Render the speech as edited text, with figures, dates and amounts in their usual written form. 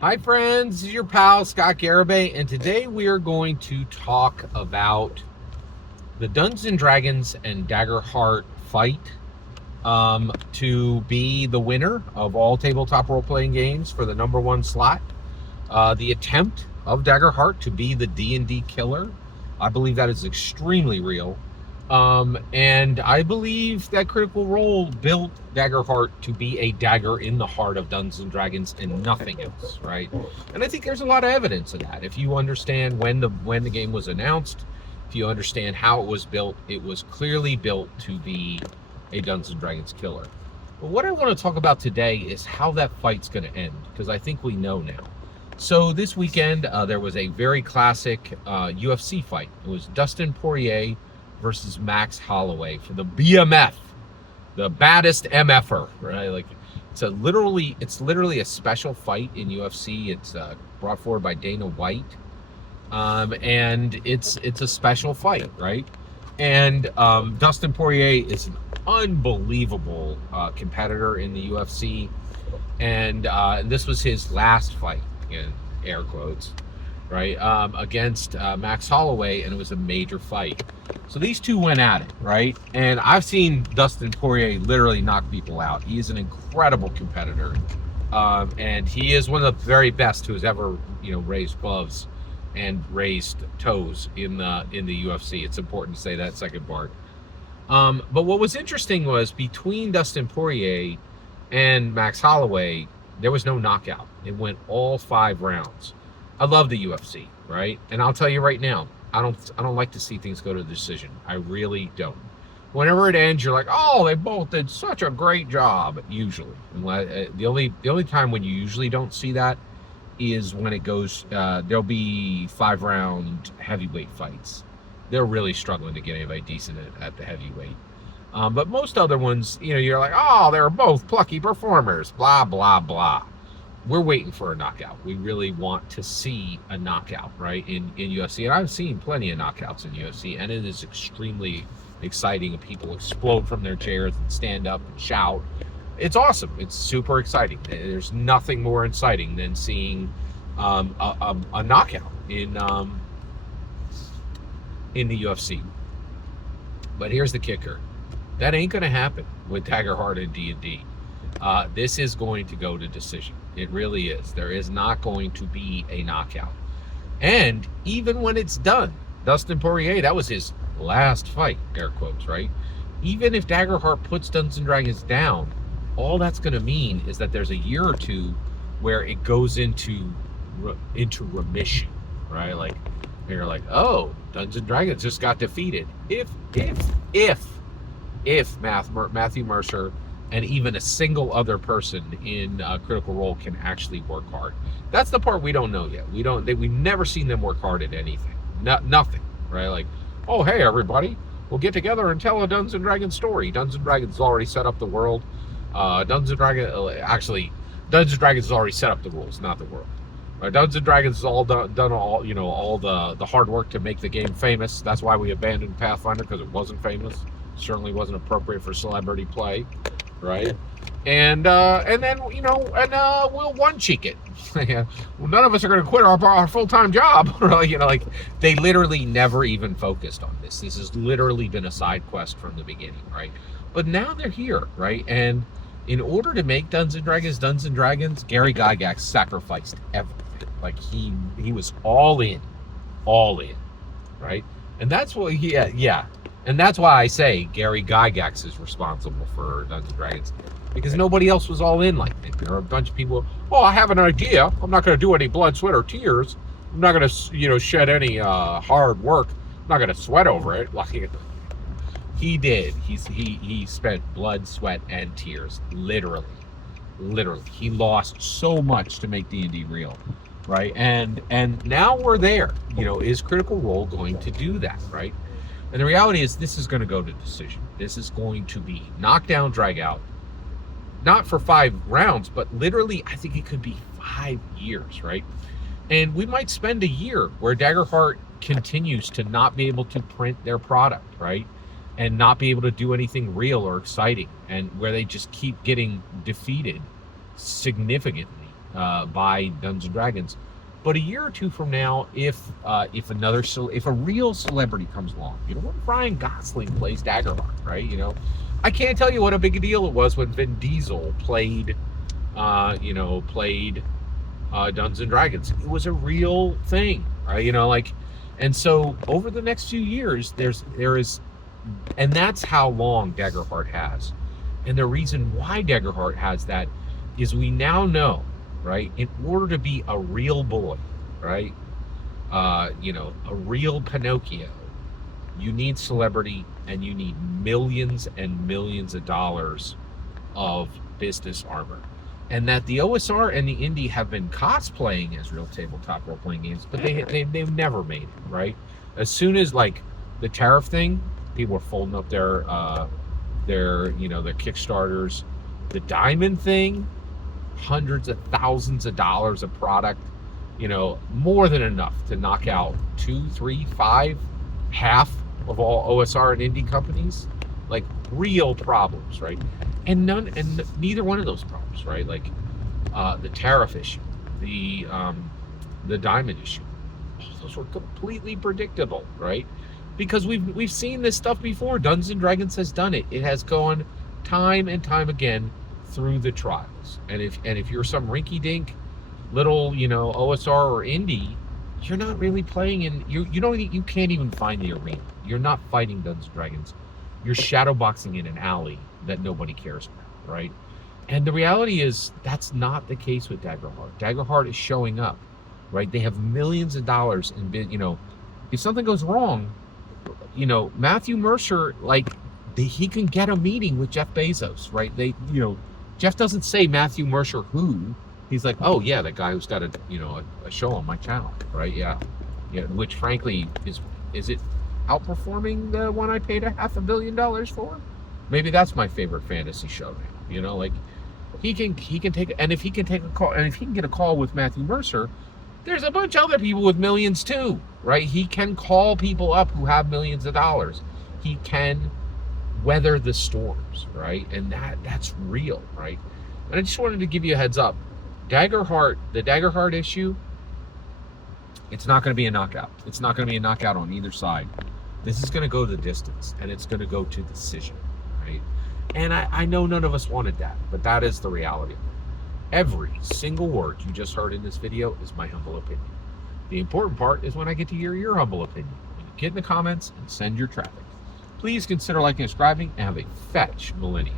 Hi friends, this is your pal Scott Garibay, and today we are going to talk about the Dungeons and Dragons and Daggerheart fight to be the winner of all tabletop role-playing games for the number one slot. The attempt of Daggerheart to be the D&D killer. I believe that is extremely real. And I believe that Critical Role built Daggerheart to be a dagger in the heart of Dungeons and Dragons and nothing else, right? And I think there's a lot of evidence of that. If you understand when the game was announced, if you understand how it was clearly built to be a Dungeons and Dragons killer. But what I want to talk about today is how that fight's going to end, because I think we know now. So this weekend, there was a very classic UFC fight. It was Dustin Poirier versus Max Holloway for the BMF, the baddest MFer, right? Like it's literally a special fight in UFC. It's brought forward by Dana White, and it's a special fight, right? And Dustin Poirier is an unbelievable competitor in the UFC, and this was his last fight, in air quotes, right, against Max Holloway, and it was a major fight. So these two went at it, right? And I've seen Dustin Poirier literally knock people out. He is an incredible competitor, and he is one of the very best who has ever, raised gloves and raised toes in the UFC. It's important to say that second part. But what was interesting was between Dustin Poirier and Max Holloway, there was no knockout. It went all 5 rounds. I love the UFC, right? And I'll tell you right now, I don't like to see things go to decision. I really don't. Whenever it ends, you're like, oh, they both did such a great job. Usually, the only time when you usually don't see that is when it goes. There'll be 5-round heavyweight fights. They're really struggling to get anybody decent at the heavyweight. But most other ones, you're like, oh, they're both plucky performers. Blah blah blah. We're waiting for a knockout. We really want to see a knockout, right, in UFC. And I've seen plenty of knockouts in UFC, and it is extremely exciting. And people explode from their chairs and stand up and shout. It's awesome. It's super exciting. There's nothing more exciting than seeing a knockout in the UFC. But here's the kicker. That ain't going to happen with Daggerheart and D&D. This is going to go to decision. It really is. There is not going to be a knockout. And even when it's done, Dustin Poirier, that was his last fight, air quotes, right? Even if Daggerheart puts Dungeons and Dragons down, all that's going to mean is that there's a year or two where it goes into remission, right? Like, you're like, oh, Dungeons and Dragons just got defeated. If Matthew Mercer and even a single other person in Critical Role can actually work hard. That's the part we don't know yet. We've never seen them work hard at anything. Nothing, right? Like, oh, hey, everybody, we'll get together and tell a Dungeons and Dragons story. Dungeons and Dragons has already set up the world. Dungeons and Dragons has already set up the rules, not the world. Dungeons and Dragons has all done all the hard work to make the game famous. That's why we abandoned Pathfinder, because it wasn't famous. Certainly wasn't appropriate for celebrity play, right? And then we'll one cheek it. Well, none of us are going to quit our full-time job, right? Like they literally never even focused on this. This has literally been a side quest from the beginning, right? But now they're here, right? And in order to make Dungeons and Dragons, Gary Gygax sacrificed everything. Like he was all in, right? And that's what and that's why I say Gary Gygax is responsible for Dungeons and Dragons, because nobody else was all in like that. There are a bunch of people. Oh, I have an idea. I'm not going to do any blood, sweat, or tears. I'm not going to shed any hard work. I'm not going to sweat over it. Like he did. He spent blood, sweat, and tears. Literally. He lost so much to make D&D real, right? And now we're there. Is Critical Role going to do that, right? And the reality is this is going to go to decision. This is going to be knockdown, drag out. Not for 5 rounds, but literally, I think it could be 5 years, right? And we might spend a year where Daggerheart continues to not be able to print their product, right? And not be able to do anything real or exciting, and where they just keep getting defeated significantly. by Dungeons and Dragons. But a year or two from now, if a real celebrity comes along, when Ryan Gosling plays Daggerheart, right? I can't tell you what a big deal it was when Vin Diesel played Dungeons and Dragons. It was a real thing, right? And so over the next few years, there is, and that's how long Daggerheart has. And the reason why Daggerheart has that is we now know, right? In order to be a real boy, right? A real Pinocchio, you need celebrity and you need millions and millions of dollars of business armor. And that the OSR and the indie have been cosplaying as real tabletop role-playing games, but they've never made it, right? As soon as like the tariff thing, people are folding up their Kickstarters. The diamond thing, hundreds of thousands of dollars of product, more than enough to knock out 2, 3, 5, half of all OSR and indie companies. Like real problems, right? And neither one of those problems, right? Like the tariff issue, the diamond issue, all those were completely predictable, right? Because we've seen this stuff before. Dungeons and Dragons has done it. It has gone time and time again through the trials. And if you're some rinky-dink little OSR or indie, you're not really playing in you can't even find the arena. You're not fighting Dungeons and Dragons. You're shadowboxing in an alley that nobody cares about, right? And the reality is that's not the case with Daggerheart. Daggerheart is showing up, right? They have millions of dollars in if something goes wrong, Matthew Mercer, he can get a meeting with Jeff Bezos, right? Jeff doesn't say Matthew Mercer who. He's like, oh yeah, that guy who's got a show on my channel, right? Yeah, which frankly is it outperforming the one I paid $500 million for? Maybe that's my favorite fantasy show now. He can take, and if he can take a call, and if he can get a call with Matthew Mercer, there's a bunch of other people with millions too, right? He can call people up who have millions of dollars. He can weather the storms, right? And that's real, right? And I just wanted to give you a heads up. The Daggerheart issue, it's not going to be a knockout. It's not going to be a knockout on either side. This is going to go the distance, and it's going to go to decision, right? And I know none of us wanted that, but that is the reality. Every single word you just heard in this video is my humble opinion. The important part is when I get to hear your humble opinion. When you get in the comments and send your traffic. Please consider liking and subscribing, and have a fetch millennium.